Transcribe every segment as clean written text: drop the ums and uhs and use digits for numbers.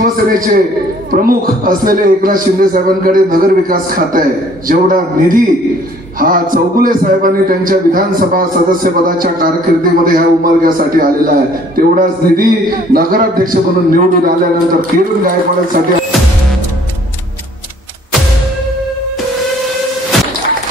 शिवसेनेचे प्रमुख असलेले एकनाथ शिंदे साहेबांकडे नगर विकास खाते आहे। जेवढा निधी हा चौगुले साहेबांनी त्यांच्या विधानसभा सदस्यपदाच्या कारकिर्दीमध्ये ह्या उमरग्यासाठी आलेला आहे, तेवढाच निधी नगराध्यक्ष म्हणून निवडून आल्यानंतर किरण गायकवाडसाठी।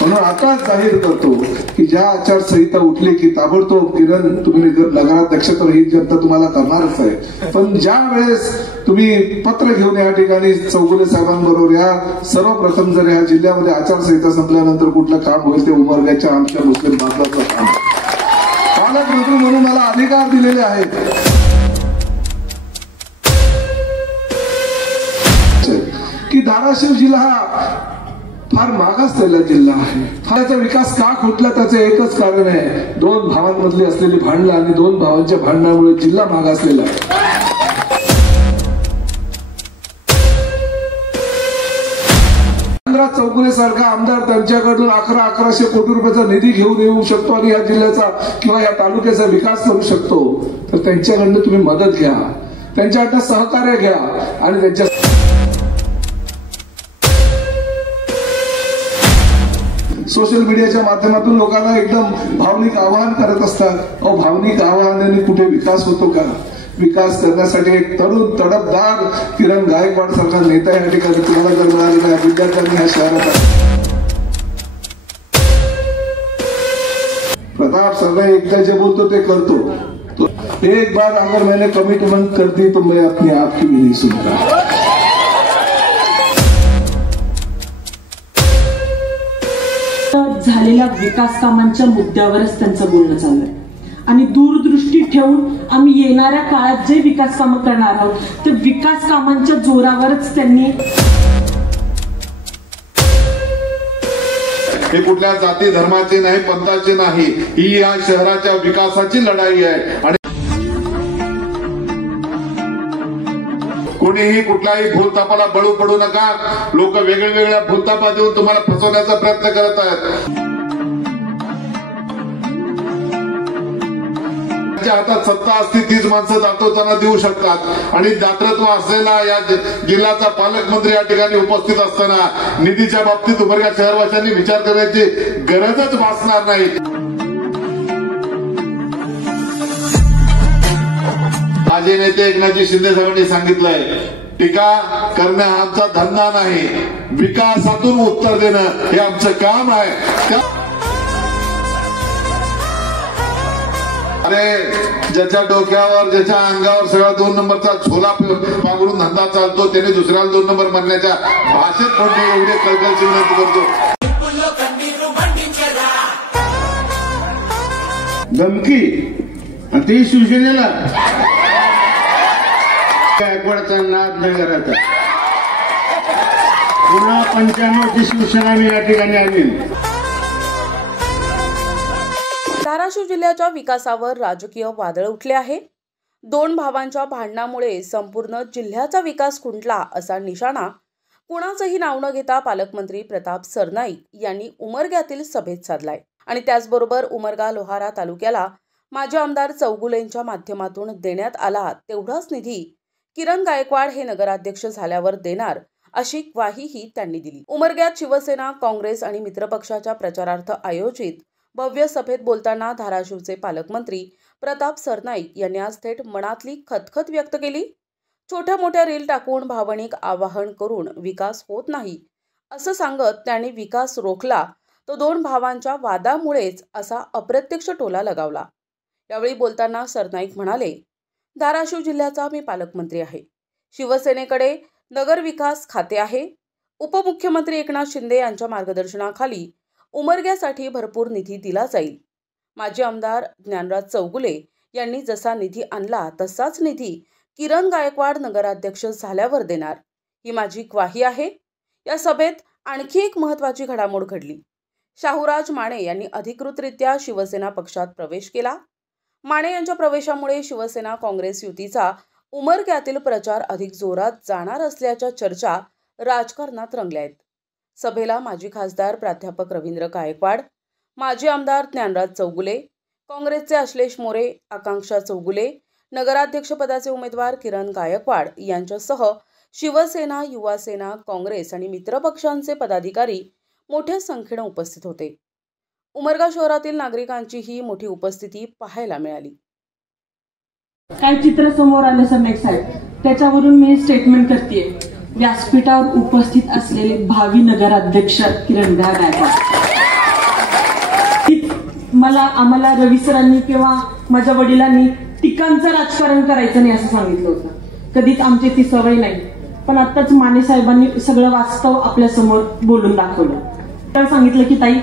म्हणून आता जाहीर करतो की ज्या आचारसंहिता उठली की ताबडतोब किरण तुम्ही नगराध्यक्ष तर ही जनता तुम्हाला करणारच आहे, पण ज्या वेळेस तुम्ही पत्र घेऊन या ठिकाणी चौगुले साहेबांबरोबर या, सर्वप्रथम जर या जिल्ह्यामध्ये आचारसंहिता संपल्यानंतर कुठलं काम होईल ते उमरग्याच्या आमच्या मुस्लिम बांधवाचं काम। पालकमंत्री म्हणून मला अधिकार दिलेले आहेत की धाराशिव जिल्हा फार मागासलेला जिल्हा आहे। त्याचा विकास का खुंटला त्याचं एकच कारण आहे, दोन भावांमधली असलेली भांडणं आणि दोन भावांच्या भांडणामुळे जिल्हा मागासलेला आहे। चौगुले सारखा आमदार त्यांच्याकडून 1100 कोटी रुपयाचा निधी घेऊन येऊ शकतो आणि या जिल्ह्याचा किंवा या तालुक्याचा विकास करू शकतो, तर त्यांच्याकडनं तुम्ही मदत घ्या, त्यांच्याकडनं सहकार्य घ्या आणि त्यांच्या सोशल मीडियाच्या माध्यमातून लोकांना एकदम भावनिक आवाहन करत असतात। भावनिक आवाहनाने कुठे विकास होतो का? विकास करण्यासाठी एक तरुण तडफदार किरण गायकवाड सारखा नेता या ठिकाणी तुम्हाला जर मिळालेला आहे, विद्यार्थ्यांनी ह्या शहरात प्रताप सरला एकदा जे बोलतो ते करतो, तो एक बार अगर मैंने कमिटमेंट कर दी तो मैं अपनी आप की भी नहीं सुनता। झालेल्या विकास कामांच्या मुद्द्यावरच त्यांचं बोलणं चाललंय आणि दूरदृष्टी ठेवून आम्ही येणाऱ्या काळात जे विकास कामं करणार आहोत ते विकास कामांच्या जोरावरच त्यांनी। हे कुठल्या जाती धर्माचे नाही, पंथाचे नाही, ही या शहराच्या विकासाची लढाई आहे आणि कोणीही कुठल्याही भूलथापाला बळी पडू नका। लोक वेगवेगळ्या भूलथापा देऊन तुम्हाला फसवण्याचा प्रयत्न करत आहेत। ज्या हातात सत्ता असते तीच माणसं दातृत्वाना देऊ शकतात आणि दातृत्व असलेला या जिल्ह्याचा पालकमंत्री या ठिकाणी उपस्थित असताना निधीच्या बाबतीत उमरगा शहरवासियांनी विचार करण्याची गरजच भासणार नाही। माझे नेते एकनाथजी शिंदे साहेबांनी सांगितलंय, टीका करणं हा आमचा धंदा नाही, विकासातून उत्तर देणं हे आमचं काम आहे। अरे ज्याच्या डोक्यावर ज्याच्या अंगावर सगळा 2 नंबरचा झोला पांघरून धंदा चालतो त्याने दुसऱ्याला 2 नंबर म्हणण्याच्या भाषेत कोणती एवढे कळकळची विनंती करतो। धमकी ते शिवसेनेला गायकवाडचा नाद न करायचा, पुन्हा 95ची शिवसेना मी या ठिकाणी आणीन। धाराशिव जिल्ह्याच्या विकासावर राजकीय वादळ उठले आहे। दोन भावांच्या भांडणामुळे संपूर्ण जिल्ह्याचा विकास खुंटला असा निशाणा कुणाचंही नाव न घेता पालकमंत्री प्रताप सरनाईक यांनी उमरग्यातील सभेत साधलाय आणि त्याचबरोबर उमरगा लोहारा तालुक्याला माजी आमदार चौगुलेंच्या माध्यमातून देण्यात आला तेवढाच निधी किरण गायकवाड हे नगराध्यक्ष झाल्यावर देणार अशी ग्वाहीही त्यांनी दिली। उमरग्यात शिवसेना, काँग्रेस आणि मित्रपक्षाच्या प्रचारार्थ आयोजित भव्य सभेत बोलताना धाराशिवचे पालकमंत्री प्रताप सरनाईक यांनी आज थेट मनातली खतखत व्यक्त केली। छोट्या मोठ्या रील टाकून भावनिक आवाहन करून विकास होत नाही असं सांगत त्यांनी विकास रोखला तो 2 भावांच्या वादामुळेच असा अप्रत्यक्ष टोला लगावला। यावेळी बोलताना सरनाईक म्हणाले, धाराशिव जिल्ह्याचा मी पालकमंत्री आहे, शिवसेनेकडे नगर विकास खाते आहे, उपमुख्यमंत्री एकनाथ शिंदे यांच्या मार्गदर्शनाखाली उमरग्यासाठी भरपूर निधी दिला जाईल। माजी आमदार ज्ञानराज चौगुले यांनी जसा निधी आणला तसाच निधी किरण गायकवाड नगराध्यक्ष झाल्यावर देणार, ही माझी ग्वाही आहे। या सभेत आणखी एक महत्त्वाची घडामोड घडली। शाहूराज माने यांनी अधिकृतरित्या शिवसेना पक्षात प्रवेश केला। माने यांच्या प्रवेशामुळे शिवसेना काँग्रेस युतीचा उमरग्यातील प्रचार अधिक जोरात जाणार असल्याच्या चर्चा राजकारणात रंगल्या आहेत। सभेला माजी खासदार प्राध्यापक रवींद्र गायकवाड, माजी आमदार ज्ञानराज चौगुले, काँग्रेसचे अश्लेष मोरे, आकांक्षा चौगुले, नगराध्यक्षपदाचे उमेदवार किरण गायकवाड यांच्यासह शिवसेना, युवासेना, काँग्रेस आणि मित्रपक्षांचे पदाधिकारी मोठ्या संख्येने उपस्थित होते. उमरगा शहरातील नागरिकांचीही मोठी उपस्थिती पाहायला मिळाली. काय चित्र समोर आलं समेक साहेब, त्याच्यावरून मी स्टेटमेंट करतेय. व्यासपीठावर उपस्थित असलेले भावी नगराध्यक्ष किरण गायकवाड, आम्हाला रवी सरांनी किंवा माझ्या वडिलांनी टीकांचं राजकारण करायचं नाही असं सांगितलं होतं. कधीच आमची ती सवय नाही. पण आताच माने साहेबांनी सगळं वास्तव आपल्या समोर बोलून दाखवलं. तर सांगितलं की ताई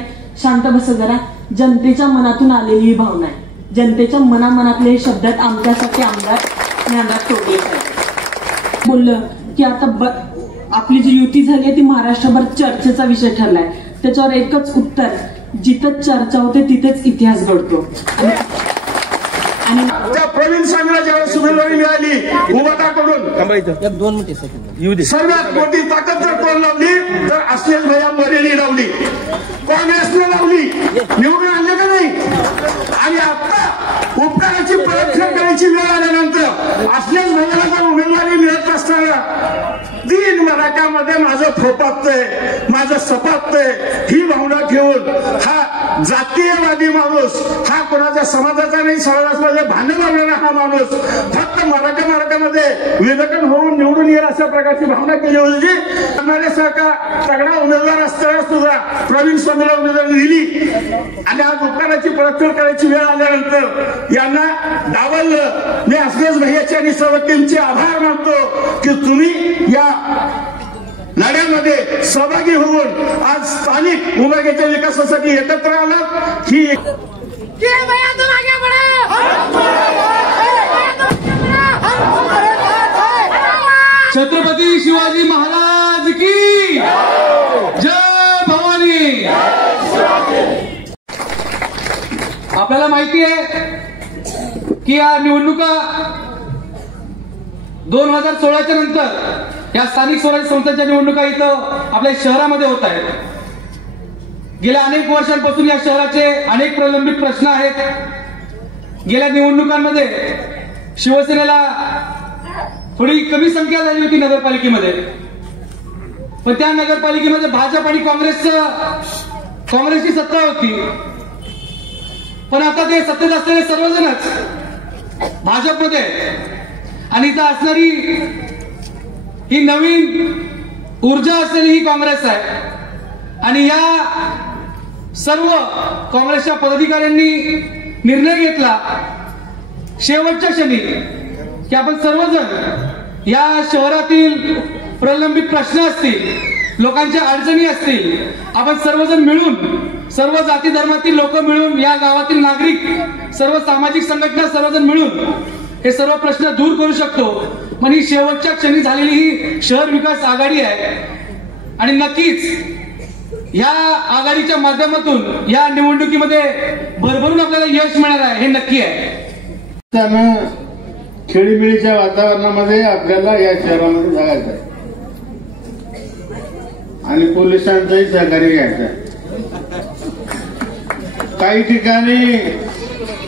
शांत बस जरा, जनतेच्या मनातून आलेली ही भावना आहे. जनतेच्या मनामनातले शब्दात आमच्यासाठी आमदार ज्ञानराज टोपले साहेब बोललं की आता आपली जी युती झाली आहे ती महाराष्ट्रभर चर्चेचा विषय ठरलाय. त्याच्यावर एकच उत्तर, जिथं चर्चा होते तिथेच इतिहास घडतो. आणि त्या प्रवीण स्वामीला ज्यावेळेस उमेदवारी मिळाली उभाटाकडून, सर्वात मोठी ताकद जर कोण लावली तर अस्लेश भैया मोरेनी लावली, काँग्रेसने लावली, निवडून आणले का नाही. आणि आता उपकाराची परतफेड करायची वेळ आल्यानंतर अस्लेश भैयाला जर उमेदवारी मिळत असताना तीन मराठ्यामध्ये माझं फोपातय, माझं सपातय ही भावना ठेवून हा जातीयवादी माणूस, हा कोणाच्या समाजाचा नाही, समाजामध्ये भांडण लावणारा हा माणूस फक्त मराठ्यामध्ये विघटन होऊन निवडून येईल अशा प्रकारची भावना केली होती. सारखा तगडा उमेदवार असताना सुद्धा प्रवीण स्वामीला उमेदवारी दिली आणि आज उपकाराची परतफेड करायची वेळ आल्यानंतर यांना डावललं. मी अस्लेश भैयाचे आणि सर्व टीमचे आभार मानतो की तुम्ही या लढ्यामध्ये सहभागी होऊन आज स्थानिक उमरग्याच्या विकासासाठी एकत्र आलात. ही छत्रपती शिवाजी महाराज की जय भवानी. आपल्याला माहिती आहे की या निवडणुका 2016च्या नंतर या स्थानिक स्वराज्य संस्थांच्या निवडणुका इथं आपल्या शहरामध्ये होत आहेत. गेल्या अनेक वर्षांपासून या शहराचे अनेक प्रलंबित प्रश्न आहेत. गेल्या निवडणुकांमध्ये शिवसेनेला थोडी कमी संख्या झाली होती नगरपालिकेमध्ये, पण त्या नगरपालिकेमध्ये भाजप आणि काँग्रेसची सत्ता होती. पण आता ते सत्तेत असलेले सर्वजणच भाजपमध्ये आणि इथं असणारी ही नवीन ऊर्जा असलेली ही काँग्रेस आहे. आणि या सर्व काँग्रेसच्या पदाधिकाऱ्यांनी निर्णय घेतला शेवटच्या क्षणी की आपण सर्वजण या शहरातील प्रलंबित प्रश्न असतील, लोकांच्या अडचणी असतील, आपण सर्वजण मिळून, सर्व जाती धर्मातील लोक मिळून, या गावातील नागरिक, सर्व सामाजिक संघटना सर्वजण मिळून हे सर्व प्रश्न दूर करू शकतो. पण ही शेवटच्या क्षणी झालेली ही शहर विकास आघाडी आहे आणि नक्कीच या आघाडीच्या माध्यमातून या निवडणुकीमध्ये भरभरून आपल्याला यश मिळणार आहे हे नक्की आहे. खेळीमेळीच्या वातावरणामध्ये आपल्याला या शहरामध्ये जायचं आहे आणि पोलिसांचंही सहकार्य घ्यायचं आहे. काही ठिकाणी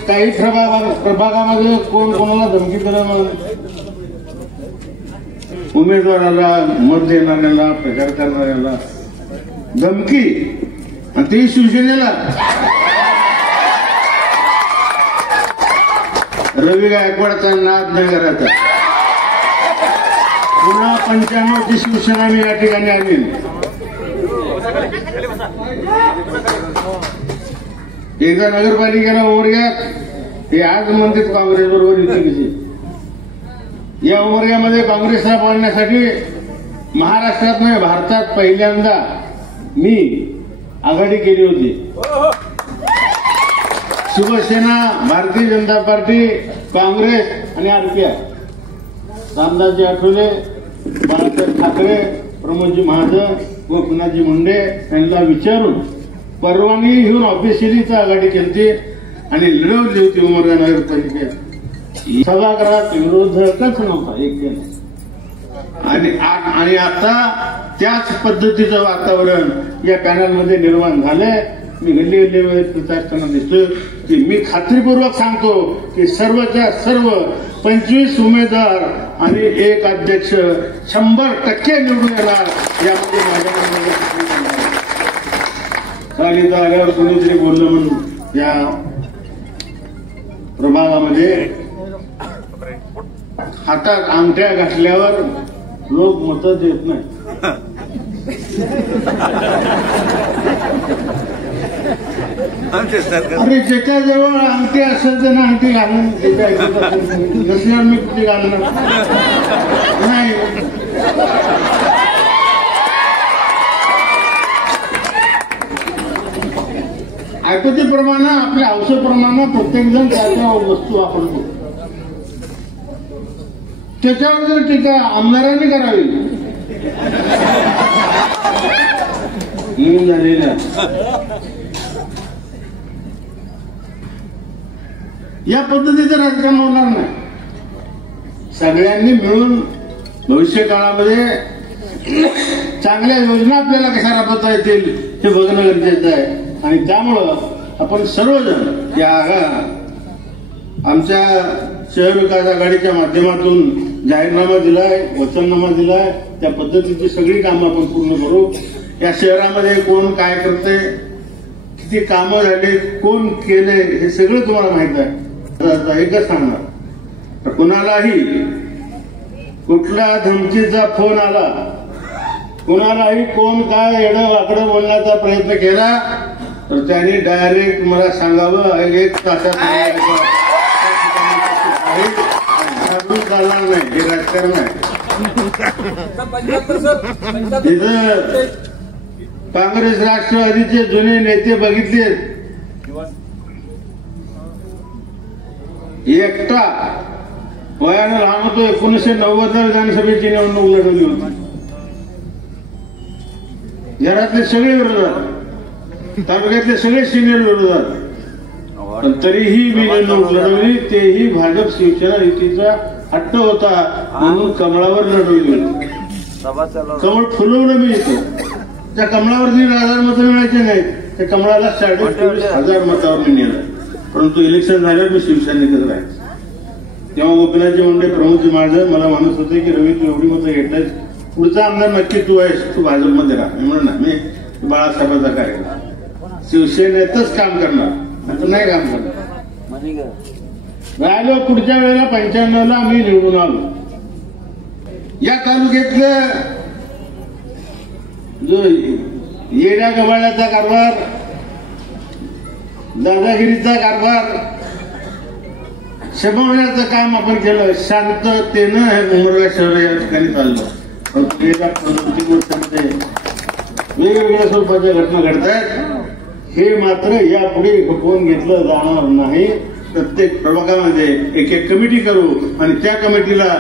काही प्रभागामध्ये कोण कोणाला धमकी दिलं, उमेदवाराला, मत देणाऱ्याला, प्रचार करणाऱ्याला धमकी, आणि ते शिवसेनेला. रवी गायकवाडचा नाद नाही करायचा. पुन्हा 95ची शिवसेना मी या ठिकाणी आणीन. एकदा नगरपालिकेला उमरग्यात हे आज म्हणतात काँग्रेस बरोबर युती कशी. या उमरग्यामध्ये काँग्रेसला पाडण्यासाठी महाराष्ट्रात नाही भारतात पहिल्यांदा मी आघाडी केली होती. शिवसेना, भारतीय जनता पार्टी, काँग्रेस आणि आरपीआय, रामदासजी आठवले, बाळासाहेब ठाकरे, प्रमोदजी महाजन, गोपीनाथजी मुंडे यांना विचारून परवानगी घेऊन ऑफिशियलीच आघाडी केली आणि लढवली होती उमरगा नगरपालिकेत. सभागृहात विरोधकच नव्हता एक जण. आणि आता त्याच पद्धतीचं वातावरण या पॅनलमध्ये निर्माण झालंय. मी गल्ली गल्लीमध्ये प्रचार करताना दिसतोय. की मी खात्रीपूर्वक सांगतो की सर्वच्या सर्व 25 उमेदवार आणि 1 अध्यक्ष 100% निवडून येणार. यामध्ये माझ्या काल इथं आल्यावर कोणीतरी बोललं म्हणून या प्रभागामध्ये हातात अंगठ्या घातल्यावर लोक मतं देत नाही. अरे ज्याच्याजवळ अंगठी असेल तर ना अंगठी घालून नसल्यावर मी कुठे घालणार नाही. ऐपतीप्रमाणे आपल्या हौसेप्रमाणे प्रत्येक जण त्याच्या वस्तू वापरतो. त्याच्यावर जर टीका आमदारांनी करावी निवडून झालेल्या या पद्धतीचं राजकारण होणार नाही. सगळ्यांनी मिळून भविष्य काळामध्ये चांगल्या योजना आपल्याला कशा राबवता येतील हे बघणं गरजेचं आहे. आणि त्यामुळं आपण सर्वजण या आमच्या शहर विकास आघाडीच्या माध्यमातून जाहीरनामा दिलाय, वचननामा दिलाय, त्या पद्धतीची सगळी कामं आपण पूर्ण करू. या शहरामध्ये कोण काय करते, किती कामं झाली, कोण केले, हे सगळं तुम्हाला माहित आहे. एकच सांगणार, तर कुणालाही कुठला धमकीचा फोन आला, कुणालाही कोण काय येडं वाकडं बोलण्याचा प्रयत्न केला तर त्यांनी डायरेक्ट मला सांगावं. 1 तासात चालणार नाही. हे राजकारण आहे. तिथं काँग्रेस राष्ट्रवादीचे जुने नेते बघितले, एकटा वयानं लहान होतो. 1990 विधानसभेची निवडणूक लढवली होती. घरातले सगळे विरोधात, तालुक्यातले सगळे सिनियर विरोधात, पण तरीही मी निवडणूक लढवली. तेही भाजप शिवसेना युतीचा हट्ट होता म्हणून कमळावर लढवली. कमळ फुलवलं मी इथं. त्या कमळावर 3,000 मतं मिळायचे नाहीत. त्या कमळाला 23,500 मतावर मी नेलं. परंतु इलेक्शन झाल्यावर मी शिवसेनेतच राहायचं. तेव्हा गोपीनाथजी मुंडे प्रमुखजी माझं मला म्हणत होते की रवी तू एवढी मतं घेतलाय, पुढचा आमदार नक्की तू आहेस, तू भाजपमध्ये राहा. मी म्हणून मी बाळासाहेबांचा कार्यक्रम शिवसेनेतच काम करणार, आता नाही काम करणार. राहिलो पुढच्या वेळेला 95ला मी निवडून आलो. या तालुक्यातलं जो येड्या गबाळ्याचा कारभार, दादागिरीचा कारभार शमवण्याचं काम आपण केलं. शांततेनं हे उमरगा शहर या ठिकाणी चाललं. गेल्या 2-3 वर्षांमध्ये वेगवेगळ्या स्वरूपाच्या घटना घडत आहेत. हे मात्र यापुढे खपवून घेतलं जाणार नाही. प्रत्येक प्रभागामध्ये एक कमिटी करू आणि त्या कमिटीला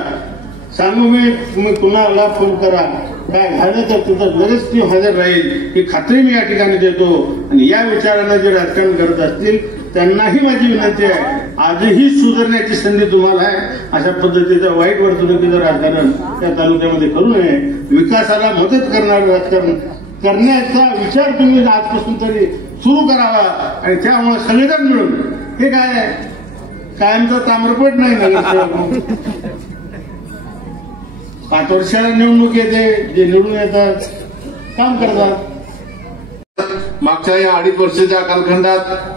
सांगू मी तुम्ही कुणाला फोन करा, काय झालं तर तिथं लगेच ती हजर राहील ही खात्री मी या ठिकाणी देतो. आणि या विचारानं जे राजकारण करत असतील त्यांनाही माझी विनंती आहे, आजही सुधारण्याची संधी तुम्हाला आहे. अशा पद्धतीचं वाईट वर्तणुकीचं राजकारण त्या तालुक्यामध्ये करू नये. विकासाला मदत करणारं राजकारण करण्याचा विचार तुम्ही आजपासून तरी सुरू करावा. आणि त्यामुळे सगळेजण मिळून हे काय कायमचा ताम्रपट नाही नगरसेवक. 5 वर्षाला निवडणूक येते, जे निवडून येतात काम करतात. मागच्या या 2.5 वर्षाच्या कालखंडात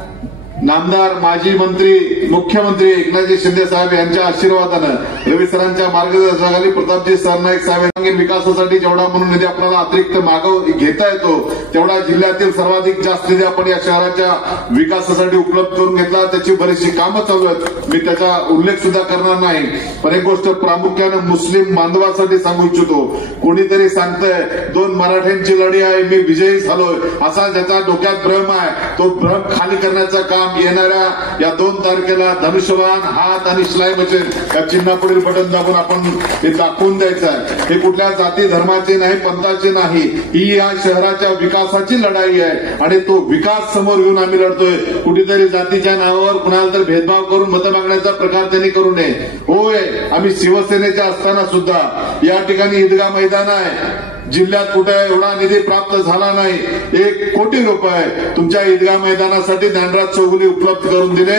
नामदार, माजी मंत्री, मुख्यमंत्री एकनाथजी शिंदे साहेब यांच्या आशीर्वादानं, रवी सरांच्या मार्गदर्शनाखाली प्रतापजी सरनाईक साहेबांनी विकासासाठी जेवढा म्हणून निधी आपल्याला अतिरिक्त मागव घेता येतो तेवढा जिल्ह्यातील सर्वाधिक जास्त निधी आपण या शहराच्या विकासासाठी उपलब्ध करून घेतला. त्याची बरीचशी कामं चालू आहेत, मी त्याचा उल्लेख सुद्धा करणार नाही. पण एक गोष्ट प्रामुख्यानं मुस्लिम बांधवासाठी सांगू इच्छितो. कोणीतरी सांगतंय 2 मराठ्यांची लढाई आहे, मी विजयी झालोय, असा ज्याचा डोक्यात भ्रम आहे तो भ्रम खाली करण्याचं काम येणाऱ्या या 2 तारखेला धनुष्यबाण, हात आणि शिलाई मशीन या चिन्हापुढील बटन दाबून आपण हे दाखवून द्यायचं आहे. हे कुठल्या जाती धर्माचे नाही, पंथाचे नाही, ही या शहराच्या विकासाची लढाई आहे. आणि तो विकास समोर घेऊन आम्ही लढतोय. कुठेतरी जातीच्या नावावर कुणाला तर भेदभाव करून मतं मागण्याचा प्रकार त्यांनी करू नये. होय, आम्ही शिवसेनेच्या असताना सुद्धा या ठिकाणी ईदगाह मैदान आहे, जिल्ह्यात कुठे एवढा निधी प्राप्त झाला नाही. 1 कोटी रुपये तुमच्या ईदगाह मैदानासाठी ज्ञानराज चौगुले उपलब्ध करून दिले.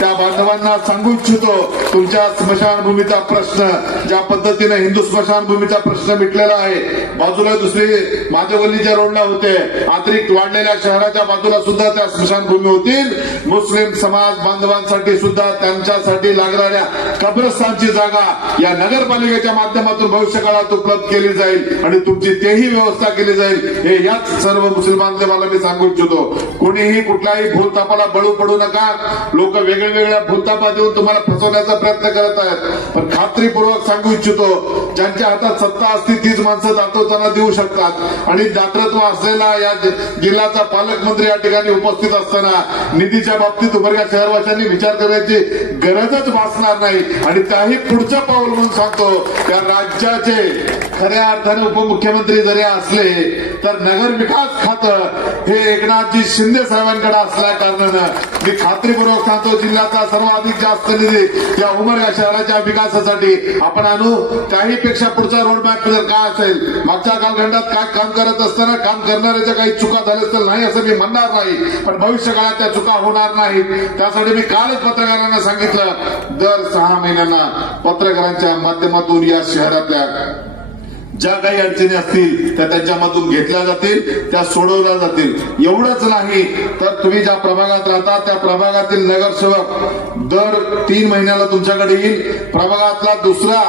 त्या बांधवांना सांगू इच्छितो, तुमच्या स्मशानभूमीचा प्रश्न ज्या पद्धतीने हिंदू स्मशानभूमीचा प्रश्न मिटलेला आहे, बाजूला दुसरी मादेवल्लीच्या रोडला होते, अतिरिक्त वाढलेल्या शहराच्या बाजूला सुद्धा त्या स्मशानभूमी होतील. मुस्लिम समाज बांधवांसाठी सुद्धा त्यांच्यासाठी लागणाऱ्या कब्रस्तानची जागा या नगरपालिकेच्या माध्यमातून भविष्य काळात उपलब्ध केली जाईल आणि तुमची तेही व्यवस्था केली जाईल. हे याच सर्व मुस्लिम बांधवांना मी सांगू इच्छितो. कोणीही कुठल्याही भूलतापाला बळू पडू नका. लोक वेगवेगळ्या भूलतापा देऊन तुम्हाला फसवण्याचा प्रयत्न करत आहेत, पण खात्रीपूर्वक सांगू इच्छितो, ज्यांच्या हातात सत्ता असती तीच माणसं दाखवताना देऊ शकतात. आणि दातृत्व असलेला या जिल्ह्याचा पालकमंत्री या ठिकाणी उपस्थित असताना निधीच्या बाबतीत उमरगा शहरवासियांनी विचार करण्याची गरजच भासणार नाही. आणि त्याही पुढचं पाऊल म्हणून सांगतो, त्या राज्याचे खऱ्या अर्थाने उपमुख्यमंत्री जरी असले तर नगर विकास खातं हे एकनाथजी शिंदे साहेबांकडे असल्या कारणानं मी खात्रीपूर्वक सांगतो, जिल्ह्याचा सर्वाधिक जास्त निधी या उमरगा शहराच्या विकासासाठी आपण आणू. काहीपेक्षा पुढचा रोडमॅप जर काय असेल, मागच्या कालखंडात काय काम करत असताना काम करणाऱ्याच्या काही चुका झाल्या तर नाही असं मी म्हणणार नाही, पण भविष्य काळात त्या चुका होणार नाहीत. त्यासाठी मी कालच पत्रकारांना सांगितलं, दर 6 महिन्यांना पत्रकारांच्या माध्यमातून या शहरातल्या ज्या काही अडचणी असतील त्या त्यांच्यामधून घेतल्या जातील, त्या सोडवल्या जातील. एवढंच नाही तर तुम्ही ज्या प्रभागात राहता त्या प्रभागातील नगरसेवक दर 3 महिन्याला तुमच्याकडे येईल. प्रभागातला दुसरा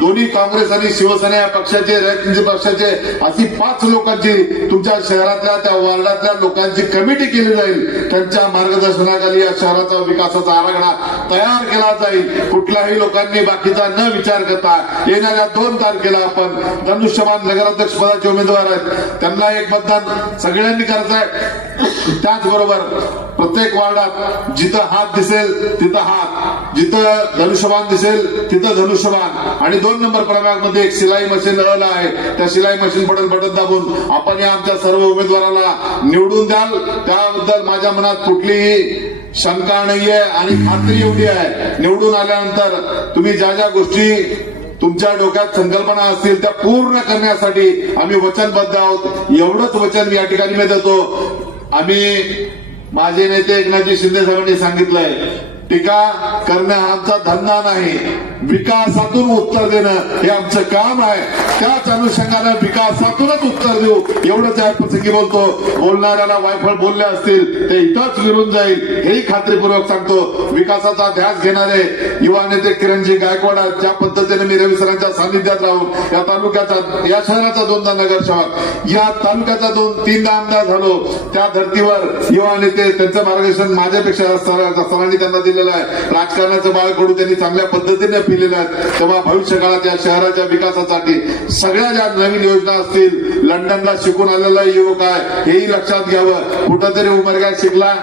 दोन्ही काँग्रेस आणि शिवसेना या पक्षाचे रयतनिधी पक्षाचे अशी 5 लोकांची तुमच्या शहरातल्या त्या वार्डातल्या लोकांची कमिटी केली जाईल. त्यांच्या मार्गदर्शनाखाली या शहराचा विकासाचा आराखडा तयार केला जाईल. कुठल्याही लोकांनी बाकीचा न विचार करता येणाऱ्या 2 तारखेला आपण धनुष्यमान नगराध्यक्ष पदाचे उमेदवार आहेत, त्यांना एक मतदान सगळ्यांनी करायचं आहे. त्याचबरोबर प्रत्येक वार्डात जिथं हात दिसेल तिथं हात, जिथं धनुष्यबाण दिसेल तिथं धनुष्यबाण. आणि 2 नंबर प्रभागामध्ये एक शिलाई मशीन आहे, त्या शिलाई मशीन बटन दाबून आपण या आमच्या सर्व उमेदवाराला निवडून द्याल. त्याबद्दल माझ्या मनात कुठलीही शंका नाहीये आणि खात्री एवढी आहे, निवडून आल्यानंतर तुम्ही ज्या ज्या गोष्टी तुमच्या डोक्यात संकल्पना असतील त्या पूर्ण करण्यासाठी आम्ही वचनबद्ध आहोत. एवढंच वचन या ठिकाणी मी देतो. आम्ही माझे नेते एकनाथजी शिंदे साहेबांनी सांगितलंय, टीका करणं आमचा धंदा नाही, विकासातून उत्तर देणं हे आमचं काम आहे. त्याच अनुषंगाने विकासातूनच उत्तर देऊ एवढंच या प्रसंगी बोलतो. बोलणाऱ्याला वायफळ बोलले असतील ते इथंच विरून जाईल हेही खात्रीपूर्वक सांगतो. विकासाचा ध्यास घेणारे युवा नेते किरणजी गायकवाड ज्या पद्धतीने मी रवी सरांच्या सानिध्यात राहून या तालुक्याचा, या शहराचा 2दा नगरसेवक, या तालुक्याचा 2-3दा आमदार झालो, त्या धर्तीवर युवा नेते त्यांचं मार्गदर्शन माझ्यापेक्षा सरांनी त्यांना दिलेलं आहे. राजकारणाचं बाळकडू त्यांनी चांगल्या पद्धतीने पिलेलं आहे. तेव्हा भविष्य काळात या शहराच्या विकासासाठी सगळ्या ज्या नवीन योजना असतील, लंडनला शिकून आलेला युवक आहे हेही लक्षात घ्यावं. कुठंतरी उमरग्यात शिकला,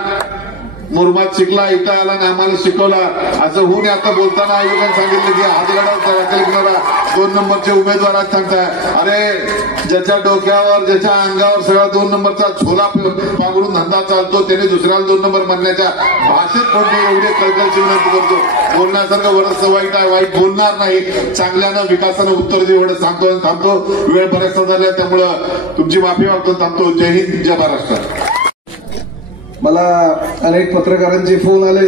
मुरमात शिकला, इथं आला आणि आम्हाला शिकवला असं होऊन आता बोलताना आयोगाने सांगितलं की हातगडावर 2 नंबरचे उमेदवार आहेत. सांगताय अरे ज्याच्या डोक्यावर ज्याच्या अंगावर सगळा 2 नंबरचा झोला पांघरून धंदा चालतो त्याने दुसऱ्याला 2 नंबर म्हणण्याच्या भाषेत कोणती एवढी कळकळची विनंती करतो. बोलण्यासारखं बरंचसं वाईट आहे, वाईट बोलणार नाही, चांगल्यानं विकासानं उत्तर देऊ एवढं सांगतो आणि थांबतो. वेळ बऱ्याचसा झाला त्यामुळं तुमची माफी मागतो, थांबतो. जय हिंद, जय महाराष्ट्र. मला अनेक पत्रकारांचे फोन आले,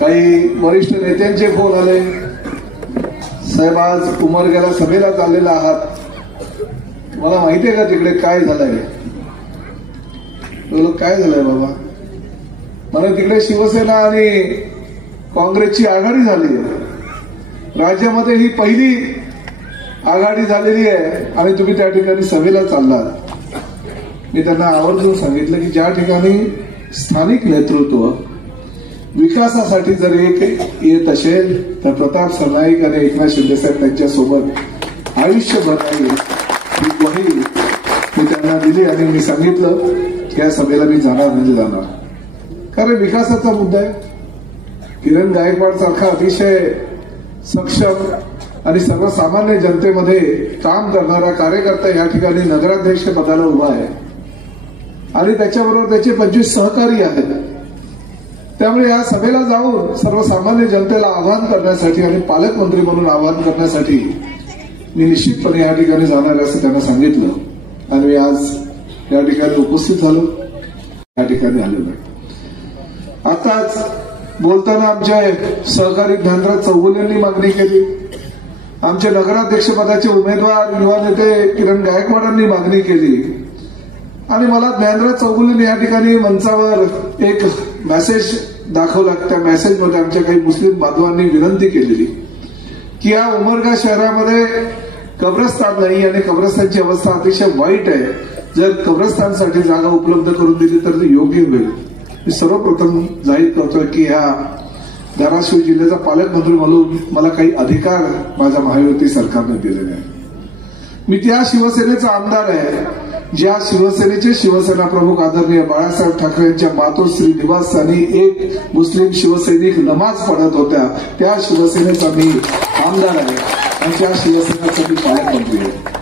काही वरिष्ठ नेत्यांचे फोन आले. साहेब आज उमरग्याला सभेला चाललेला आहात, मला माहिती आहे का तिकडे काय झालंय? काय झालंय बाबा? मला तिकडे शिवसेना आणि काँग्रेसची आघाडी झाली आहे, राज्यामध्ये ही पहिली आघाडी झालेली आहे आणि तुम्ही त्या ठिकाणी सभेला चाललात. मी त्यांना आवर्जून सांगितलं की ज्या ठिकाणी स्थानिक नेतृत्व विकासासाठी जर एक येत असेल तर प्रताप सरनाईक आणि एकनाथ शिंदे साहेब त्यांच्यासोबत आयुष्यभर राहील ही ग्वाही मी त्यांना दिली आणि मी सांगितलं की या सभेला मी जाणार म्हणजे जाणार, कारण विकासाचा मुद्दा आहे. किरण गायकवाड सारखा अतिशय सक्षम आणि सर्वसामान्य जनतेमध्ये काम करणारा कार्यकर्ता या ठिकाणी नगराध्यक्ष पदाला उभा आहे आणि त्याच्याबरोबर त्याचे 25 सहकारी आहेत. त्यामुळे या सभेला जाऊन सर्वसामान्य जनतेला आवाहन करण्यासाठी आणि पालकमंत्री म्हणून आवाहन करण्यासाठी मी निश्चितपणे या ठिकाणी जाणार आहे असं त्यांना सांगितलं आणि मी आज या ठिकाणी उपस्थित झालो, या ठिकाणी आलेलो आहे। आताच बोलताना आमचे सहकारी ज्ञानराज चौगुले यांनी मागणी केली, आमचे नगराध्यक्षपदाचे उमेदवार युवा नेते किरण गायकवाडांनी मागणी केली आणि मला ज्ञानराज चौगुलेंनी या ठिकाणी मंचावर एक मेसेज दाखवला। त्या मेसेजमध्ये आमच्या काही मुस्लिम बांधवांनी विनंती केलेली की या उमरगा शहरामध्ये कब्रस्तान नाही आणि कब्रस्तानची अवस्था अतिशय वाईट आहे, जर कब्रस्तानसाठी जागा उपलब्ध करून दिली तर ते योग्य होईल। मी सर्वप्रथम जाहीर करतोय की ह्या धाराशिव जिल्ह्याचा पालकमंत्री म्हणून मला काही अधिकार माझ्या महायुती सरकारने दिलेले आहे। मी त्या शिवसेनेचा आमदार आहे ज्या शिवसेनेचे शिवसेना प्रमुख आदरणीय बाळासाहेब ठाकरे यांच्या मातोश्री निवासस्थानी एक मुस्लिम शिवसैनिक नमाज पढत होत्या, त्या शिवसेनेचा मी आमदार आहे आणि त्या शिवसेनेचा मी पालकमंत्री आहे।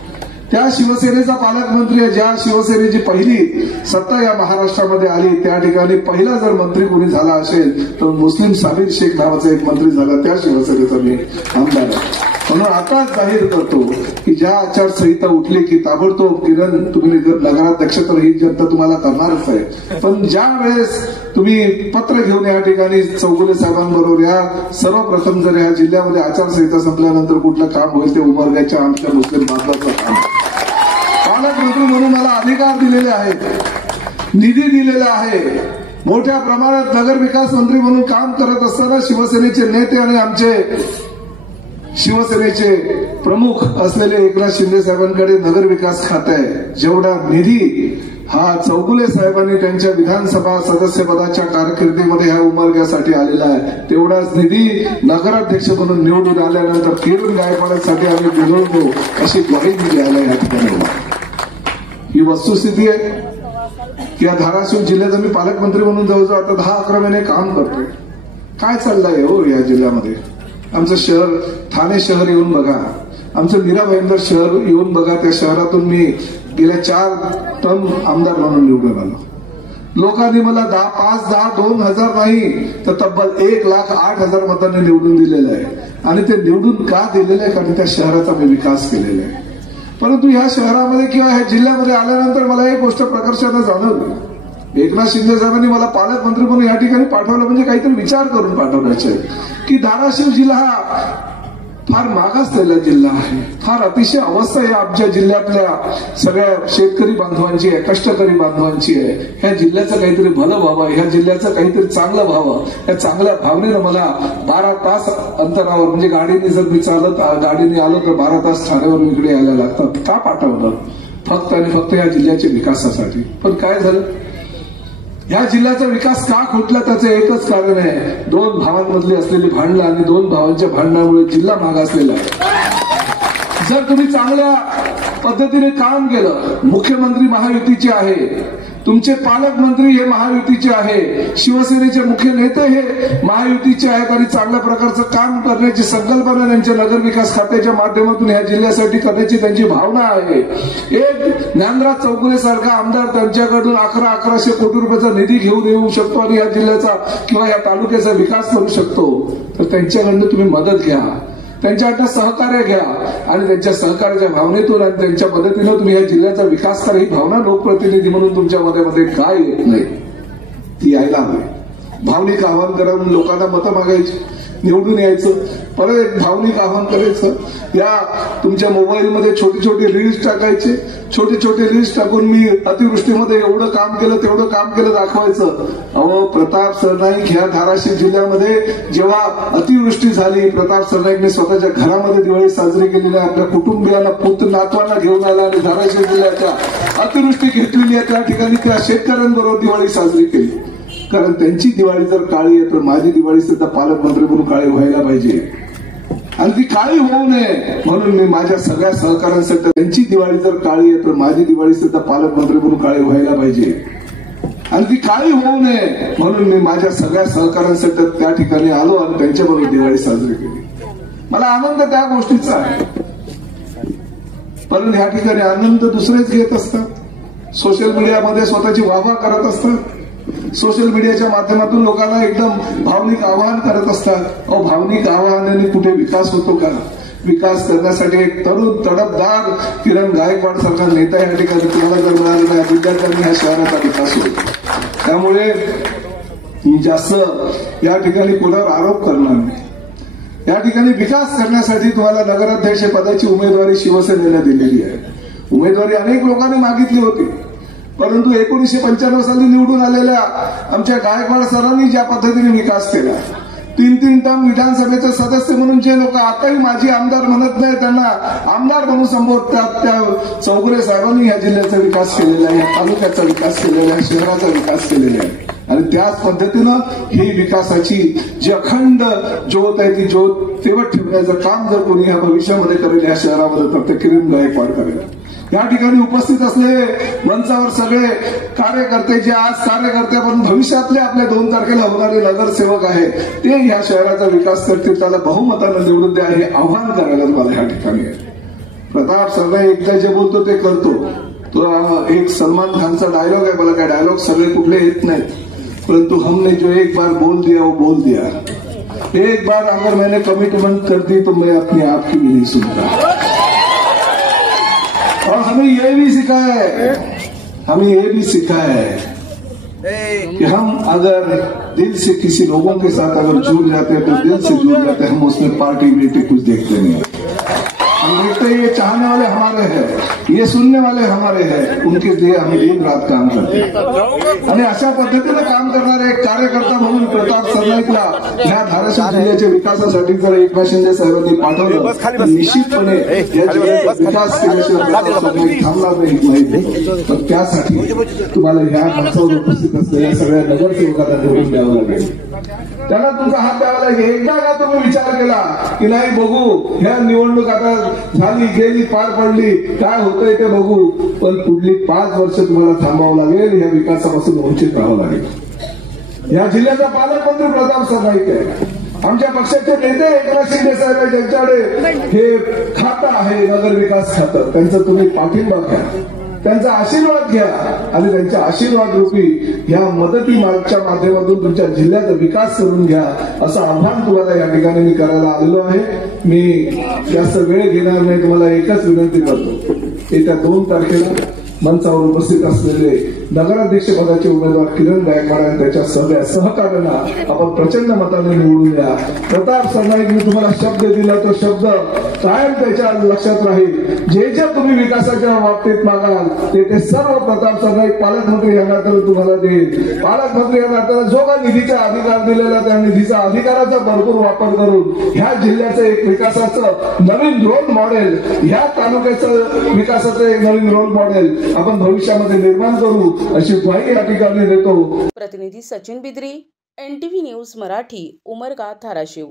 त्या शिवसेनेचा पालकमंत्री आहे ज्या शिवसेनेची पहिली सत्ता या महाराष्ट्रामध्ये आली, त्या ठिकाणी पहिला जर मंत्री कोणी झाला असेल तर मुस्लिम साबिर शेख नावाचा एक मंत्री झाला, त्या शिवसेनेचा मी आमदार आहे। म्हणून आता जाहीर करतो की ज्या आचारसंहिता उठली की ताबडतोब किरण तुम्ही नगराध्यक्ष तर ही जनता तुम्हाला करणारच आहे, पण ज्या वेळेस तुम्ही पत्र घेऊन या ठिकाणी चौगुले साहेबांबरोबर या, सर्वप्रथम जर या जिल्ह्यामध्ये आचारसंहिता संपल्यानंतर कुठलं काम होईल ते उमरग्याच्या आमच्या मुस्लिम बांधवाचं काम। पालकमंत्री म्हणून मला अधिकार दिलेले आहेत, निधी दिलेला आहे, मोठ्या प्रमाणात नगर विकास मंत्री म्हणून काम करत असताना शिवसेनेचे नेते आणि आमचे शिवसेनेचे प्रमुख असलेले एकनाथ शिंदे साहेबांकडे नगर विकास खाते आहे, जेवढा निधी हा चौगुले साहेबांनी त्यांच्या विधानसभा सदस्यपदाच्या कारकिर्दीमध्ये ह्या उमरग्यासाठी आलेला आहे, तेवढाच निधी नगराध्यक्ष म्हणून निवडून आल्यानंतर किरण गायकवाडांसाठी आम्ही दिलो अशी ग्वाही मी द्यायला या ठिकाणी। ही वस्तुस्थिती आहे की या धाराशिव जिल्ह्याचा मी पालकमंत्री म्हणून जवळजवळ आता 10-11 महिने काम करतोय। काय चाललंय हो या जिल्ह्यामध्ये? आमचं शहर ठाणे शहर येऊन बघा, आमचं मीरा भाईंदर शहर येऊन बघा, त्या शहरातून मी गेल्या 4 टर्म आमदार म्हणून निवडून आलो। लोकांनी मला 5-10-2,000 नाही तर तब्बल 1,08,000 मतांनी निवडून दिलेलं आहे आणि ते निवडून का दिलेलं आहे? कारण त्या शहराचा मी विकास केलेला आहे। परंतु ह्या शहरामध्ये किंवा ह्या जिल्ह्यामध्ये आल्यानंतर मला एक गोष्ट प्रकर्षाने जाणवली, एकनाथ शिंदे साहेबांनी मला पालकमंत्री म्हणून या ठिकाणी पाठवलं म्हणजे काहीतरी विचार करून पाठवण्याचे की धाराशिव जिल्हा हा फार मागासलेला जिल्हा आहे, फार अतिशय अवस्था आहे आमच्या जिल्ह्यातल्या सगळ्या शेतकरी बांधवांची आहे, कष्टकरी बांधवांची आहे। ह्या जिल्ह्याचं काहीतरी भलं व्हावं, ह्या जिल्ह्याचं काहीतरी चांगलं व्हावं, या चांगल्या भावनेनं मला 12 तास अंतरावर म्हणजे गाडीने जर मी चालत गाडीने आलो तर 12 तास ठाण्यावर इकडे यायला लागतात। का पाठवलं? फक्त आणि फक्त या जिल्ह्याच्या विकासासाठी। पण काय झालं? या जिल्ह्याचा विकास का खुंटला त्याचं एकच कारण आहे, 2 भावांमधली असलेली भांडणं आणि 2 भावांच्या भांडणामुळे जिल्हा मागासलेला आहे। जर तुम्ही चांगल्या पद्धतीने काम केलं, मुख्यमंत्री महायुतीचे आहे, तुमचे पालकमंत्री हे महायुतीचे आहे, शिवसेनेचे मुख्य नेते हे महायुतीचे आहेत आणि चांगल्या प्रकारचं काम करण्याची संकल्पना त्यांच्या नगर विकास खात्याच्या माध्यमातून या जिल्ह्यासाठी करण्याची त्यांची भावना आहे। एक ज्ञानराज चौगुले सारखा आमदार त्यांच्याकडून 1100 कोटी रुपयाचा निधी घेऊन येऊ शकतो आणि या जिल्ह्याचा किंवा या तालुक्याचा विकास करू शकतो, तर त्यांच्याकडनं तुम्ही मदत घ्या, त्यांच्याकडनं सहकार्य घ्या आणि त्यांच्या सहकार्याच्या भावनेतून आणि त्यांच्या मदतीनं तुम्ही या जिल्ह्याचा विकास करा। ही भावना लोकप्रतिनिधी म्हणून तुमच्या मध्ये काय येत नाही, ती यायला हवी। भावनिक आवाहन करून लोकांना मतं मागायची, निवडून यायचं, परत एक भावनिक आवाहन करायचं, या तुमच्या मोबाईलमध्ये छोटे रील्स टाकायचे, छोटे रील्स टाकून मी अतिवृष्टीमध्ये एवढं काम केलं तेवढं काम केलं दाखवायचं। अहो, प्रताप सरनाईक ह्या धाराशिव जिल्ह्यामध्ये जेव्हा अतिवृष्टी झाली, प्रताप सरनाईकने स्वतःच्या घरामध्ये दिवाळी साजरी केलेली आहे, आपल्या कुटुंबियांना पुत्र नातवांना घेऊन आला आणि धाराशिव जिल्ह्याच्या अतिवृष्टी घेतलेली आहे त्या ठिकाणी त्या शेतकऱ्यांबरोबर दिवाळी साजरी केली। कारण त्यांची दिवाळी जर काळी आहे तर माझी दिवाळी सुद्धा पालकमंत्री म्हणून काळी व्हायला पाहिजे आणि ती काळी होऊ नये म्हणून मी माझ्या सगळ्या सहकाऱ्यांसाठी, त्यांची दिवाळी जर काळी आहे तर माझी दिवाळी सुद्धा पालकमंत्री म्हणून काळी व्हायला पाहिजे आणि ती काळी होऊ नये म्हणून मी माझ्या सगळ्या सहकाऱ्यांसाठी त्या ठिकाणी आलो आणि त्यांच्याबरोबर दिवाळी साजरी केली। मला आनंद त्या गोष्टीचा आहे, परंतु या ठिकाणी आनंद दुसरेच घेत असतात, सोशल मीडियामध्ये स्वतःची वाहवा करत असतात, सोशल मीडियाच्या माध्यमातून लोकांना एकदम भावनिक आवाहन करत असतात। भावनिक आवाहनाने कुठे विकास होतो का? विकास करण्यासाठी एक तरुण तडफदार किरण गायकवाड सारखा नेता या ठिकाणी तुम्हाला जर मिळाला नाही, विद्यार्थ्यांनी ह्या शहराचा विकास होईल. त्यामुळे मी जास्त या ठिकाणी कोणावर आरोप करणार नाही. या ठिकाणी विकास करण्यासाठी तुम्हाला नगराध्यक्ष पदाची उमेदवारी शिवसेनेला दिलेली आहे. उमेदवारी अनेक लोकांनी मागितली होती, परंतु 1995 साली निवडून आलेल्या आमच्या गायकवाड सरांनी ज्या पद्धतीने विकास केला, 3 टर्म विधानसभेचे सदस्य म्हणून जे लोक आताही माजी आमदार म्हणत नाही त्यांना आमदार म्हणून संबोधतात, त्या चौगुले साहेबांनी या जिल्ह्याचा विकास केलेला आहे, या तालुक्याचा विकास केलेला आहे, शहराचा विकास केलेला आहे. आणि त्याच पद्धतीनं ही विकासाची जी अखंड ज्योत आहे ती ज्योत तेवत ठेवण्याचं काम जर कोणी या भविष्यामध्ये करेल या शहरामध्ये तर ते किरण गायकवाड करेल. या ठिकाणी उपस्थित असलेले मंचावर सगळे कार्यकर्ते जे आज कार्यकर्ते पण भविष्यातले आपले 2 तारखेला होणारे नगरसेवक आहे ते या शहराचा विकास करतील, त्याला बहुमतानं निवडून द्या हे आव्हान करायला मला या ठिकाणी आहे. प्रताप सरनाईक एकदा जे बोलतो ते करतो. तो एक सलमान खानचा डायलॉग आहे, मला काय डायलॉग सगळे कुठले येत नाहीत, परंतु हमने जो एक बार बोल दिया वो बोल दिया. एक बार अगर मैंने कमिटमेंट कर दी तो मैं अपने आप की भी नहीं सुनता. और हमें ये भी सिखाया है कि हम अगर दिल से किसी लोगों के साथ अगर जुड़ जाते हैं तो दिल से जुड़ जाते हैं, हम उसमें पार्टी बिल्टी कुछ देखते नहीं. हम देखते हैं ये चाहने वाले हमारे हैं, ये सुनने वाले हमारे हैं, उनके लिए हम दिन रात काम करते हैं. आणि अशा पद्धतीने काम करणारे एक कार्यकर्ता म्हणून प्रताप सरनाईकला ह्या धाराशिव जिल्ह्याच्या विकासासाठी जर एकनाथ शिंदे साहेबांनी पाठवलं तर निश्चितपणे या जिल्ह्याचा विकास केल्याशिवाय प्रताप सरनाईक थांबणार नाही. तर त्यासाठी तुम्हाला ह्या मंचावर उपस्थित असलेल्या सगळ्या नगरसेवकांना निवडून द्यावं लागेल, त्यांना तुमचा हात द्यावा लागेल. एकदा का तुम्ही विचार केला की नाही बघू ह्या निवडणूक आता झाली गेली पार पडली काय होतंय ते बघू, पण पुढली 5 वर्ष तुम्हाला थांबावं लागेल, या विकासापासून वंचित राहावं लागेल. या जिल्ह्याचा पालकमंत्री प्रताप सरनाईक आहे, आमच्या पक्षाचे नेते एकनाथ शिंदे साहेब आहे, ज्यांच्याकडे हे खातं आहे नगर विकास खातं, त्यांचा तुम्ही पाठिंबा घ्या, त्यांचा आशीर्वाद घ्या आणि त्यांच्या आशीर्वाद रूपी या मदती मार्गच्या माध्यमातून तुमच्या जिल्ह्याचा विकास करून घ्या असं आव्हान तुम्हाला या ठिकाणी मी करायला आलेलो आहे. मी जास्त वेळ घेणार नाही, तुम्हाला एकच विनंती करतो, येत्या 2 तारखेला मंचावर उपस्थित असलेले नगराध्यक्ष पदाचे उमेदवार किरण गायकवाड आणि त्याच्या सगळ्या सहकार्यांना आपण प्रचंड मताने निवडून द्या. प्रताप सरनाईक मी तुम्हाला शब्द दिला तो शब्द कायम त्याच्या लक्षात राहील. जे तुम्ही विकासाच्या बाबतीत मागाल ते सर्व प्रताप सरनाईक पालकमंत्री या नात्याने तुम्हाला देईल. पालकमंत्री या नात्याने जो काही निधीचा अधिकार दिलेला त्या निधीचा अधिकाराचा भरपूर वापर करून ह्या जिल्ह्याचं एक विकासाचं नवीन रोल मॉडेल, ह्या तालुक्याचं विकासाचं एक नवीन रोल मॉडेल आपण भविष्यामध्ये निर्माण करू अशी ग्वाही या ठिकाणी देतो. प्रतिनिधी सचिन बिद्री, NTV न्यूज मराठी, उमरगा, धाराशिव.